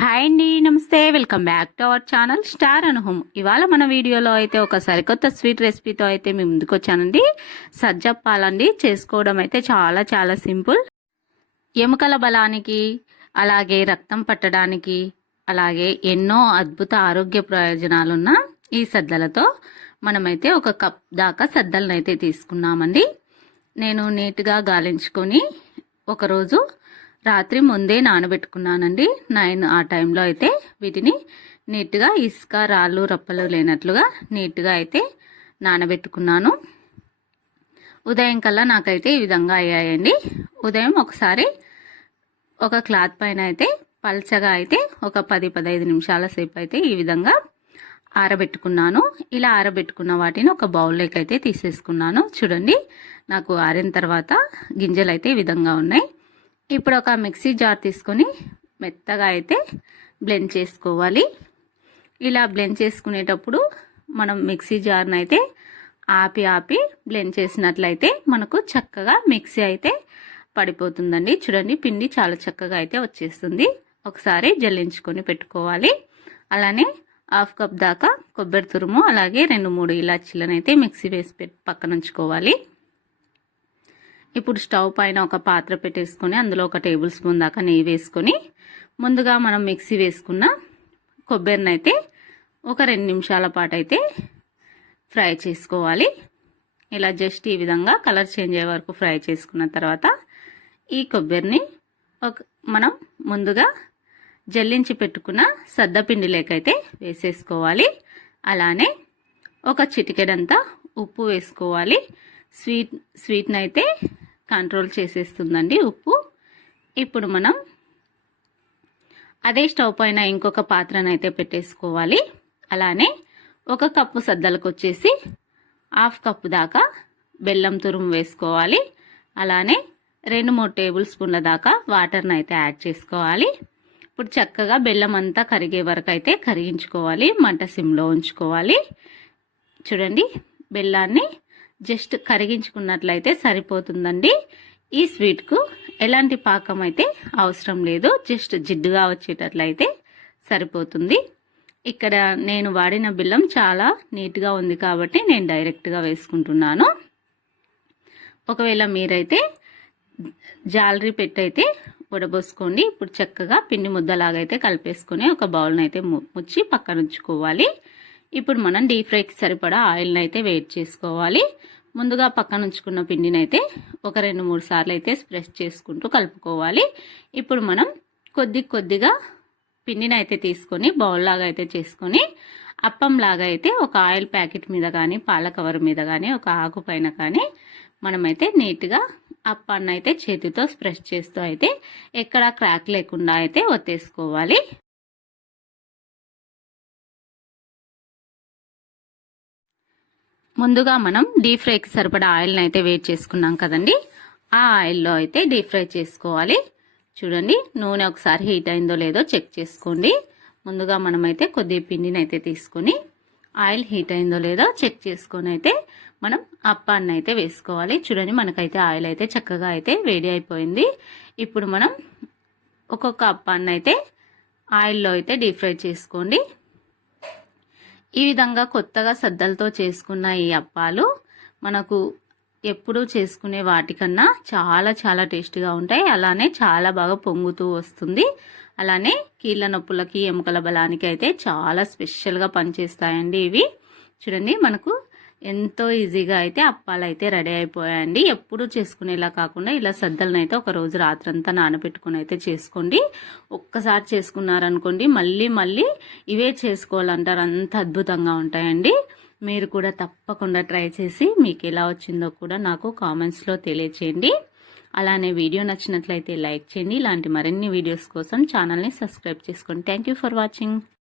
Hi అండి నమస్తే. Welcome back to our channel star అనుహోమ్ ఇవాళ మన వీడియోలో అయితే ఒక సరికొత్త స్వీట్ రెసిపీతో అయితే మేము ముందుకు వచ్చానండి. సజ్జప్పాలండి చేసుకోవడం అయితే చాలా చాలా సింపుల్. ఎముకల బలానికి అలాగే రక్తం పట్టడానికి అలాగే ఎన్నో అద్భుత ఆరోగ్య ప్రయోజనాలున్న ఈ సద్దలతో మనమైతే ఒక కప్ దాకా సద్దలను అయితే తీసుకున్నామండి. నేను నీట్గా గాలించుకొని ఒకరోజు రాత్రి ముందే నానబెట్టుకున్నానండి. నైన్ ఆ టైంలో అయితే వీటిని నీట్గా ఇసుక రాళ్ళు రప్పలు లేనట్లుగా నీట్గా అయితే నానబెట్టుకున్నాను. ఉదయం కల్లా నాకైతే ఈ విధంగా అయ్యాయండి. ఉదయం ఒకసారి ఒక క్లాత్ పైన అయితే పల్చగా అయితే ఒక పది పదహైదు నిమిషాల సేపు అయితే ఈ విధంగా ఆరబెట్టుకున్నాను. ఇలా ఆరబెట్టుకున్న వాటిని ఒక బౌల్లోకి అయితే తీసేసుకున్నాను. చూడండి నాకు ఆరిన తర్వాత గింజలు అయితే ఈ విధంగా ఉన్నాయి. ఇప్పుడు ఒక మిక్సీ జార్ తీసుకొని మెత్తగా అయితే బ్లెండ్ చేసుకోవాలి. ఇలా బ్లెండ్ చేసుకునేటప్పుడు మనం మిక్సీ జార్ని అయితే ఆపి ఆపి బ్లెండ్ చేసినట్లయితే మనకు చక్కగా మిక్సీ అయితే పడిపోతుందండి. చూడండి పిండి చాలా చక్కగా అయితే వచ్చేస్తుంది. ఒకసారి జల్లించుకొని పెట్టుకోవాలి. అలానే హాఫ్ కప్ దాకా కొబ్బరి తురుము అలాగే రెండు మూడు ఇలాచీలను అయితే మిక్సీ వేసి పక్కన ఉంచుకోవాలి ఇప్పుడు స్టవ్ పైన ఒక పాత్ర పెట్టేసుకొని అందులో ఒక టేబుల్ స్పూన్ దాకా నెయ్యి వేసుకొని ముందుగా మనం మిక్సీ వేసుకున్న కొబ్బరిని అయితే ఒక రెండు నిమిషాల పాటు అయితే ఫ్రై చేసుకోవాలి. ఇలా జస్ట్ ఈ విధంగా కలర్ చేంజ్ అయ్యే వరకు ఫ్రై చేసుకున్న తర్వాత ఈ కొబ్బరిని ఒక మనం ముందుగా జల్లించి పెట్టుకున్న సద్దపిండి లేకైతే వేసేసుకోవాలి. అలానే ఒక చిటికెడంతా ఉప్పు వేసుకోవాలి. స్వీట్ స్వీట్ని అయితే కంట్రోల్ చేసేస్తుందండి ఉప్పు. ఇప్పుడు మనం అదే స్టవ్ పైన ఇంకొక పాత్రను అయితే పెట్టేసుకోవాలి. అలానే ఒక కప్పు సద్దలకు వచ్చేసి హాఫ్ కప్పు దాకా బెల్లం తురుము వేసుకోవాలి. అలానే రెండు మూడు టేబుల్ స్పూన్ల దాకా వాటర్ని అయితే యాడ్ చేసుకోవాలి. ఇప్పుడు చక్కగా బెల్లం అంతా కరిగే వరకు అయితే కరిగించుకోవాలి. మంట సిమ్లో ఉంచుకోవాలి. చూడండి బెల్లాన్ని జస్ట్ కరిగించుకున్నట్లయితే సరిపోతుందండి. ఈ స్వీట్కు ఎలాంటి పాకం అయితే అవసరం లేదు. జస్ట్ జిడ్డుగా వచ్చేటట్లయితే సరిపోతుంది. ఇక్కడ నేను వాడిన బిల్లం చాలా నీట్గా ఉంది కాబట్టి నేను డైరెక్ట్గా వేసుకుంటున్నాను. ఒకవేళ మీరైతే జాలరీ పెట్టయితే ఉడబోసుకోండి. ఇప్పుడు చక్కగా పిండి ముద్దలాగైతే కలిపేసుకొని ఒక బౌల్ని అయితే ముచ్చి పక్కన ఉంచుకోవాలి ఇప్పుడు మనం డీప్ ఫ్రైకి సరిపడా ఆయిల్ని అయితే వేట్ చేసుకోవాలి. ముందుగా పక్కన ఉంచుకున్న పిండిని అయితే ఒక రెండు మూడు సార్లు అయితే స్ప్రెస్ చేసుకుంటూ కలుపుకోవాలి. ఇప్పుడు మనం కొద్ది కొద్దిగా పిండిని అయితే తీసుకొని బౌల్ లాగా అయితే చేసుకొని అప్పం లాగా అయితే ఒక ఆయిల్ ప్యాకెట్ మీద కానీ పాల కవర్ మీద కానీ ఒక ఆకు పైన కానీ మనమైతే నీట్గా అప్పాన్ని అయితే చేతితో స్ప్రెస్ చేస్తూ అయితే ఎక్కడా క్రాక్ లేకుండా అయితే ఒత్తేసుకోవాలి. ముందుగా మనం డీప్ ఫ్రైకి సరిపడా ఆయిల్ని అయితే వేట్ చేసుకున్నాం కదండి. ఆ ఆయిల్లో అయితే డీప్ ఫ్రై చేసుకోవాలి. చూడండి నూనె ఒకసారి హీట్ అయిందో లేదో చెక్ చేసుకోండి. ముందుగా మనమైతే కొద్ది పిండిని అయితే తీసుకొని ఆయిల్ హీట్ అయిందో లేదో చెక్ చేసుకొని అయితే మనం అప్పాన్ని అయితే వేసుకోవాలి. చూడండి మనకైతే ఆయిల్ అయితే చక్కగా అయితే వేడి అయిపోయింది. ఇప్పుడు మనం ఒక్కొక్క అప్పాన్ని అయితే ఆయిల్లో అయితే డీప్ ఫ్రై చేసుకోండి. ఈ విధంగా కొత్తగా సద్దలతో చేసుకున్న ఈ అప్పాలు మనకు ఎప్పుడూ చేసుకునే వాటికన్నా చాలా చాలా టేస్టీగా ఉంటాయి. అలానే చాలా బాగా పొంగుతూ వస్తుంది. అలానే కీళ్ళ నొప్పులకి ఎముకల బలానికి అయితే చాలా స్పెషల్గా పనిచేస్తాయండి ఇవి. చూడండి మనకు ఎంతో ఈజీగా అయితే అప్పాలు అయితే రెడీ అయిపోయాయండి. ఎప్పుడు చేసుకునేలా కాకుండా ఇలా సద్దలను అయితే ఒక రోజు రాత్రంతా నానబెట్టుకుని అయితే చేసుకోండి. ఒక్కసారి చేసుకున్నారనుకోండి మళ్ళీ మళ్ళీ ఇవే చేసుకోవాలంటారు. అంత అద్భుతంగా ఉంటాయండి. మీరు కూడా తప్పకుండా ట్రై చేసి మీకు ఎలా వచ్చిందో కూడా నాకు కామెంట్స్లో తెలియచేయండి. అలానే వీడియో నచ్చినట్లయితే లైక్ చేయండి. ఇలాంటి మరిన్ని వీడియోస్ కోసం ఛానల్ని సబ్స్క్రైబ్ చేసుకోండి. Thank for watching